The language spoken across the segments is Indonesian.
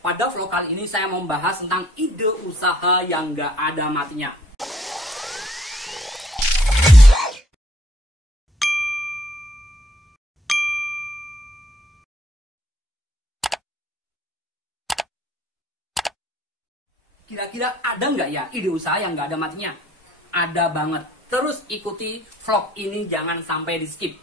Pada vlog kali ini saya mau membahas tentang ide usaha yang nggak ada matinya. Kira-kira ada nggak ya ide usaha yang nggak ada matinya? Ada banget. Terus ikuti vlog ini, jangan sampai di skip.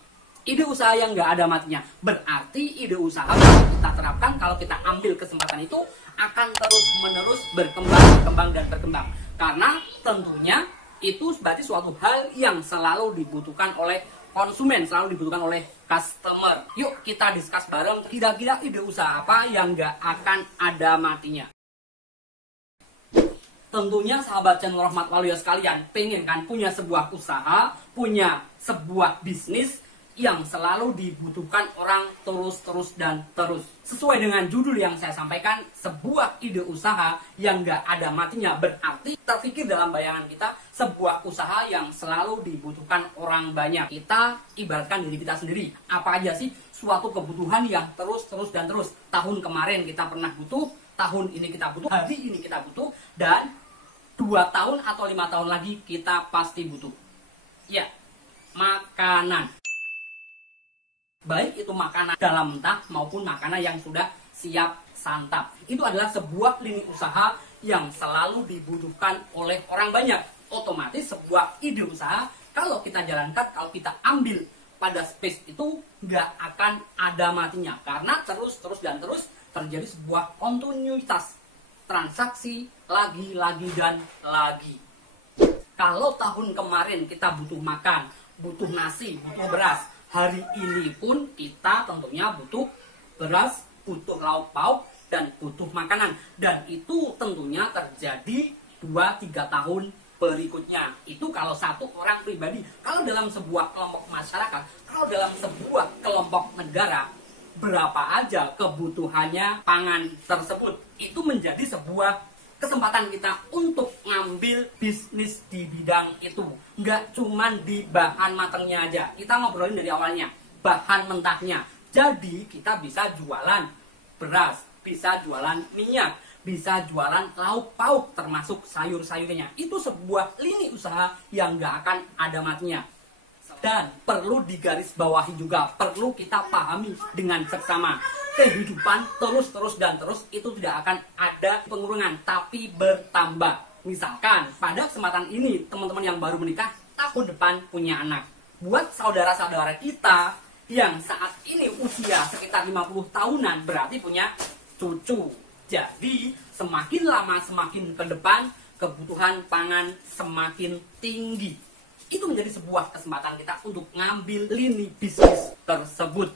Ide usaha yang nggak ada matinya berarti ide usaha kalau kita terapkan, kalau kita ambil kesempatan itu akan terus-menerus berkembang dan berkembang. Karena tentunya itu berarti suatu hal yang selalu dibutuhkan oleh konsumen, selalu dibutuhkan oleh customer. Yuk kita discuss bareng, kira-kira ide usaha apa yang nggak akan ada matinya. Tentunya sahabat channel Rahmat Waluyo sekalian pengen kan punya sebuah usaha, punya sebuah bisnis yang selalu dibutuhkan orang terus dan terus. Sesuai dengan judul yang saya sampaikan, sebuah ide usaha yang nggak ada matinya berarti terpikir dalam bayangan kita sebuah usaha yang selalu dibutuhkan orang banyak. Kita ibaratkan diri kita sendiri. Apa aja sih suatu kebutuhan yang terus dan terus. Tahun kemarin kita pernah butuh, tahun ini kita butuh, hari ini kita butuh, dan 2 tahun atau 5 tahun lagi kita pasti butuh. Ya, makanan. Baik itu makanan dalam mentah maupun makanan yang sudah siap santap. Itu adalah sebuah lini usaha yang selalu dibutuhkan oleh orang banyak. Otomatis sebuah ide usaha kalau kita jalankan, kalau kita ambil pada space itu nggak akan ada matinya. Karena terus terjadi sebuah kontinuitas transaksi lagi dan lagi. Kalau tahun kemarin kita butuh makan, butuh nasi, butuh beras, hari ini pun kita tentunya butuh beras, butuh lauk pauk, dan butuh makanan. Dan itu tentunya terjadi 2-3 tahun berikutnya. Itu kalau satu orang pribadi. Kalau dalam sebuah kelompok masyarakat, kalau dalam sebuah kelompok negara, berapa aja kebutuhannya pangan tersebut, itu menjadi sebuah kesempatan kita untuk ngambil bisnis di bidang itu. Nggak cuman di bahan matangnya aja, kita ngobrolin dari awalnya bahan mentahnya. Jadi kita bisa jualan beras, bisa jualan minyak, bisa jualan lauk pauk termasuk sayur-sayurnya. Itu sebuah lini usaha yang nggak akan ada matinya. Dan perlu digarisbawahi juga, perlu kita pahami dengan seksama. Kehidupan terus itu tidak akan ada penurunan, tapi bertambah. Misalkan pada kesempatan ini teman-teman yang baru menikah, tahun depan punya anak. Buat saudara-saudara kita yang saat ini usia sekitar 50 tahunan berarti punya cucu. Jadi semakin lama semakin ke depan kebutuhan pangan semakin tinggi. Itu menjadi sebuah kesempatan kita untuk ngambil lini bisnis tersebut.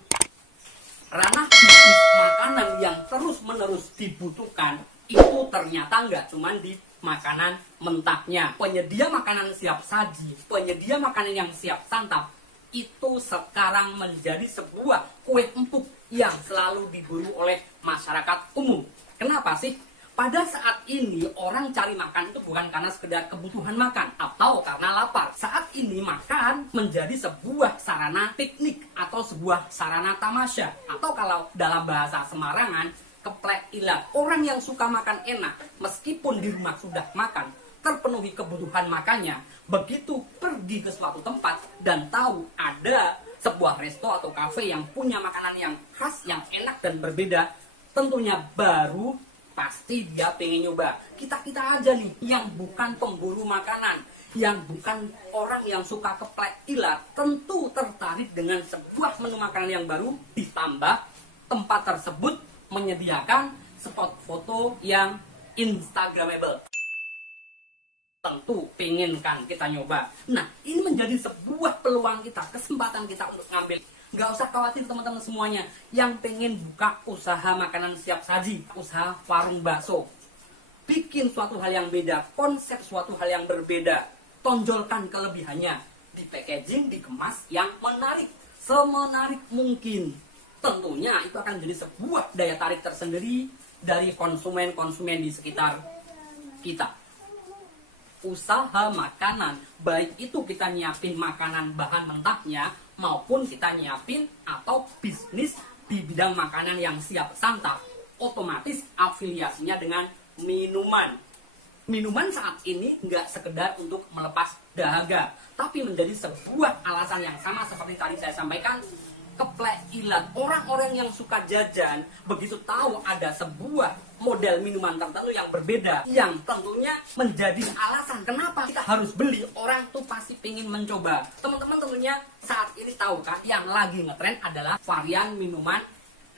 Ranah bisnis makanan yang terus-menerus dibutuhkan itu ternyata nggak cuma di makanan mentahnya. Penyedia makanan siap saji, penyedia makanan yang siap santap, itu sekarang menjadi sebuah kue empuk yang selalu diburu oleh masyarakat umum. Kenapa sih? Pada saat ini orang cari makan itu bukan karena sekedar kebutuhan makan atau karena lapar. Saat ini makan menjadi sebuah sarana piknik atau sebuah sarana tamasya. Atau kalau dalam bahasa Semarangan, keplek ilat. Orang yang suka makan enak meskipun di rumah sudah makan, terpenuhi kebutuhan makannya, begitu pergi ke suatu tempat dan tahu ada sebuah resto atau kafe yang punya makanan yang khas, yang enak dan berbeda, tentunya baru pasti dia pengen nyoba. Kita aja nih yang bukan pemburu makanan, yang bukan orang yang suka keplek ilat, tentu tertarik dengan sebuah menu makanan yang baru, ditambah tempat tersebut menyediakan spot foto yang instagramable. Tentu pengen kan kita nyoba. Nah, ini menjadi sebuah peluang kita, kesempatan kita untuk ngambil. Nggak usah khawatir teman-teman semuanya yang pengen buka usaha makanan siap saji, usaha warung bakso. Bikin suatu hal yang beda, konsep suatu hal yang berbeda. Tonjolkan kelebihannya, di packaging, dikemas yang menarik, semenarik mungkin. Tentunya itu akan menjadi sebuah daya tarik tersendiri dari konsumen-konsumen di sekitar kita. Usaha makanan, baik itu kita nyiapin makanan bahan mentahnya, maupun kita nyiapin atau bisnis di bidang makanan yang siap santap, otomatis afiliasinya dengan minuman. Minuman saat ini nggak sekedar untuk melepas dahaga, tapi menjadi sebuah alasan yang sama seperti tadi saya sampaikan, keplek ilat. Orang-orang yang suka jajan, begitu tahu ada sebuah model minuman tertentu yang berbeda, yang tentunya menjadi alasan kenapa kita harus beli, orang tuh pasti ingin mencoba. Teman-teman tentunya saat ini tahu kan, yang lagi ngetren adalah varian minuman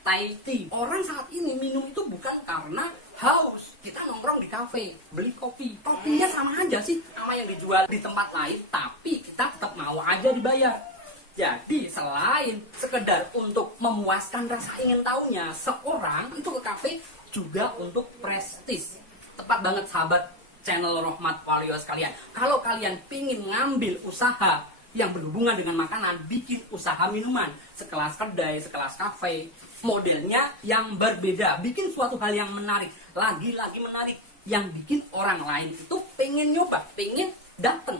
Thai tea. Orang saat ini minum itu bukan karena haus. Kita nongkrong di kafe, beli kopi. Kopinya sama aja sih sama yang dijual di tempat lain, tapi kita tetap mau aja dibayar. Jadi selain sekedar untuk memuaskan rasa ingin tahunya, seorang itu ke kafe juga untuk prestis. Tepat banget sahabat channel Rohmat Waluyo sekalian. Kalau kalian pingin ngambil usaha yang berhubungan dengan makanan, bikin usaha minuman, sekelas kedai, sekelas kafe, modelnya yang berbeda, bikin suatu hal yang menarik, lagi-lagi menarik, yang bikin orang lain itu pengen nyoba, pengen dateng.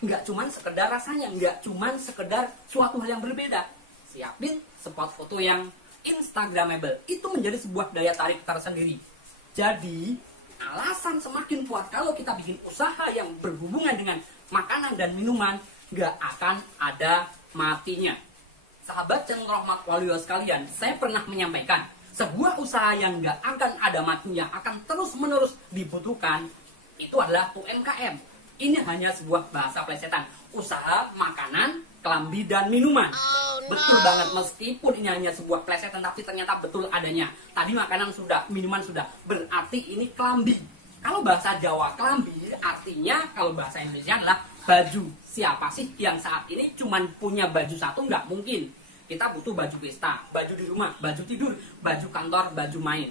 Nggak cuman sekedar rasanya, nggak cuman sekedar suatu hal yang berbeda. Siapin spot foto yang instagramable, itu menjadi sebuah daya tarik tersendiri. Jadi alasan semakin kuat kalau kita bikin usaha yang berhubungan dengan makanan dan minuman, nggak akan ada matinya. Sahabat channel Rohmat Waluyo sekalian, saya pernah menyampaikan sebuah usaha yang nggak akan ada matinya, akan terus menerus dibutuhkan, itu adalah UMKM. Ini hanya sebuah bahasa plesetan, usaha makanan, kelambi, dan minuman. Betul banget, meskipun ini hanya sebuah plesetan, tapi ternyata betul adanya. Tadi makanan sudah, minuman sudah, berarti ini kelambi. Kalau bahasa Jawa kelambi, artinya kalau bahasa Indonesia adalah baju. Siapa sih yang saat ini cuman punya baju satu? Nggak mungkin. Kita butuh baju pesta, baju di rumah, baju tidur, baju kantor, baju main.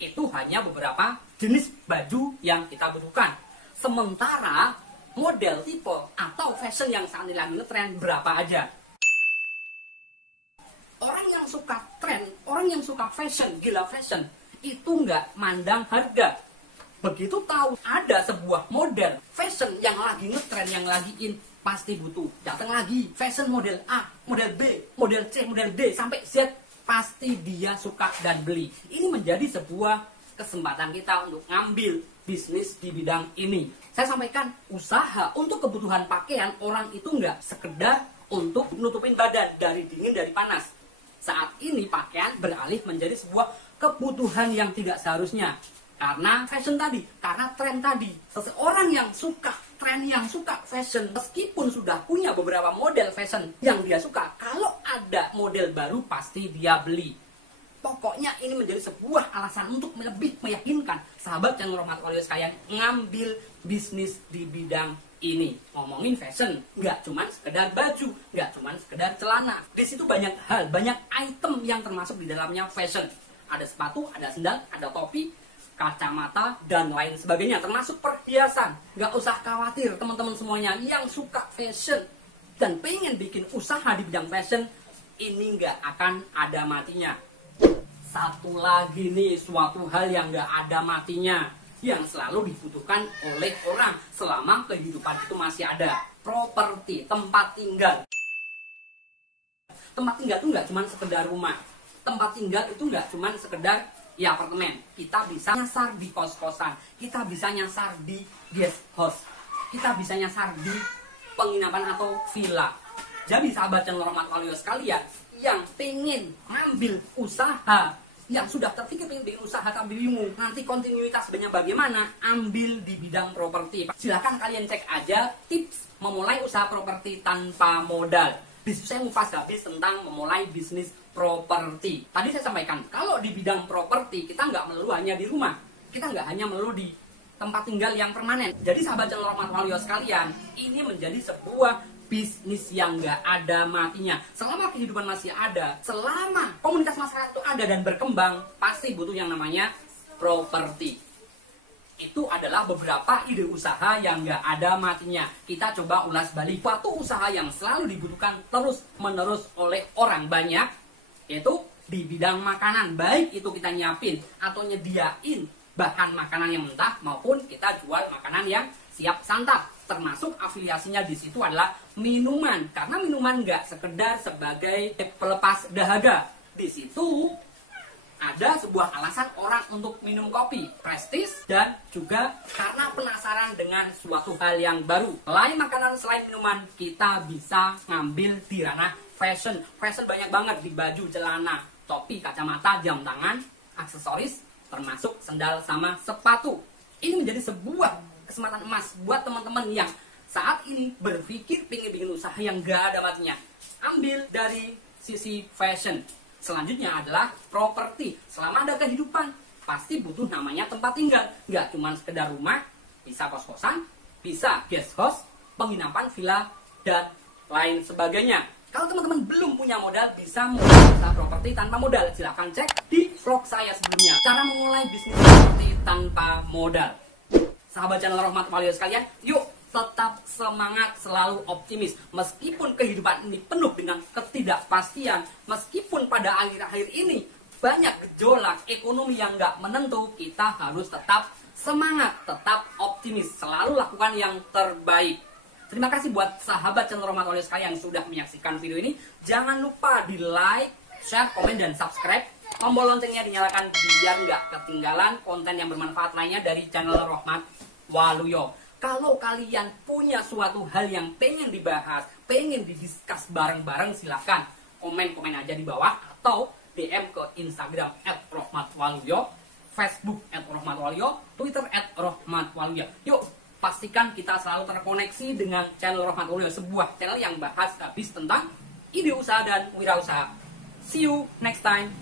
Itu hanya beberapa jenis baju yang kita butuhkan. Sementara model, tipe, atau fashion yang saat ini lagi ngetren berapa aja. Orang yang suka tren, orang yang suka fashion, gila fashion, itu nggak mandang harga. Begitu tahu ada sebuah model fashion yang lagi ngetren, yang lagi in, pasti butuh. Datang lagi fashion model A, model B, model C, model D, sampai Z, pasti dia suka dan beli. Ini menjadi sebuah kesempatan kita untuk ngambil bisnis di bidang ini. Saya sampaikan, usaha untuk kebutuhan pakaian orang itu nggak sekedar untuk nutupin badan dari dingin, dari panas. Saat ini pakaian beralih menjadi sebuah kebutuhan yang tidak seharusnya. Karena fashion tadi, karena tren tadi. Seseorang yang suka tren, yang suka fashion, meskipun sudah punya beberapa model fashion yang dia suka, kalau ada model baru pasti dia beli. Pokoknya ini menjadi sebuah alasan untuk lebih meyakinkan sahabat channel Rohmat Waluyo sekalian ngambil bisnis di bidang ini. Ngomongin fashion, nggak cuma sekedar baju, nggak cuma sekedar celana. Di situ banyak hal, banyak item yang termasuk di dalamnya fashion. Ada sepatu, ada sendal, ada topi, kacamata, dan lain sebagainya. Termasuk perhiasan. Nggak usah khawatir teman-teman semuanya yang suka fashion dan pengen bikin usaha di bidang fashion, ini nggak akan ada matinya. Satu lagi nih, suatu hal yang nggak ada matinya, yang selalu dibutuhkan oleh orang selama kehidupan itu masih ada. Properti, tempat tinggal. Tempat tinggal itu nggak cuma sekedar rumah. Tempat tinggal itu nggak cuma sekedar ya apartemen. Kita bisa nyasar di kos-kosan. Kita bisa nyasar di guest house. Kita bisa nyasar di penginapan atau villa. Jadi sahabat channel Rohmat Waluyo sekalian, yang pengen ngambil usaha, yang sudah terpikir pengen bikin usaha tapi bingung nanti kontinuitasnya bagaimana, ambil di bidang properti. Silahkan kalian cek aja tips memulai usaha properti tanpa modal. Di situ saya ngupas habis tentang memulai bisnis properti. Tadi saya sampaikan, kalau di bidang properti kita nggak melulu hanya di rumah, kita nggak hanya melulu di tempat tinggal yang permanen. Jadi sahabat channel Rohmat Waluyo sekalian, ini menjadi sebuah bisnis yang nggak ada matinya. Selama kehidupan masih ada, selama komunitas masyarakat itu ada dan berkembang, pasti butuh yang namanya properti. Itu adalah beberapa ide usaha yang nggak ada matinya. Kita coba ulas balik suatu usaha yang selalu dibutuhkan terus-menerus oleh orang banyak, yaitu di bidang makanan. Baik itu kita nyiapin atau nyediain bahan makanan yang mentah, maupun kita jual makanan yang siap santap. Termasuk afiliasinya di situ adalah minuman, karena minuman nggak sekedar sebagai pelepas dahaga. Di situ Ada sebuah alasan orang untuk minum kopi, prestis, dan juga karena penasaran dengan suatu hal yang baru. Selain makanan, selain minuman, kita bisa ngambil di ranah fashion. Fashion banyak banget, di baju, celana, topi, kacamata, jam tangan, aksesoris, termasuk sendal sama sepatu. Ini menjadi sebuah kesempatan emas buat teman-teman yang saat ini berpikir pengen bikin usaha yang gak ada matinya. Ambil dari sisi fashion. Selanjutnya adalah properti. Selama ada kehidupan, pasti butuh namanya tempat tinggal. Nggak cuma sekedar rumah, bisa kos-kosan, bisa guest house, penginapan, villa, dan lain sebagainya. Kalau teman-teman belum punya modal, bisa mulai usaha properti tanpa modal. Silahkan cek di vlog saya sebelumnya. Cara memulai bisnis properti tanpa modal. Sahabat channel Rohmat Waluyo sekalian, yuk tetap semangat, selalu optimis. Meskipun kehidupan ini penuh dengan ketidakpastian, meskipun pada akhir-akhir ini banyak gejolak ekonomi yang nggak menentu, kita harus tetap semangat, tetap optimis, selalu lakukan yang terbaik. Terima kasih buat sahabat channel Rohmat Waluyo sekalian yang sudah menyaksikan video ini. Jangan lupa di like, share, komen, dan subscribe. Tombol loncengnya dinyalakan biar nggak ketinggalan konten yang bermanfaat lainnya dari channel Rohmat Waluyo. Kalau kalian punya suatu hal yang pengen dibahas, pengen didiskus bareng-bareng, silahkan komen-komen aja di bawah atau DM ke Instagram @rohmatwaluyo, Facebook @rohmatwaluyo, Twitter @rohmatwaluyo. Yuk, pastikan kita selalu terkoneksi dengan channel Rohmat Waluyo, sebuah channel yang bahas habis tentang ide usaha dan wirausaha. See you next time.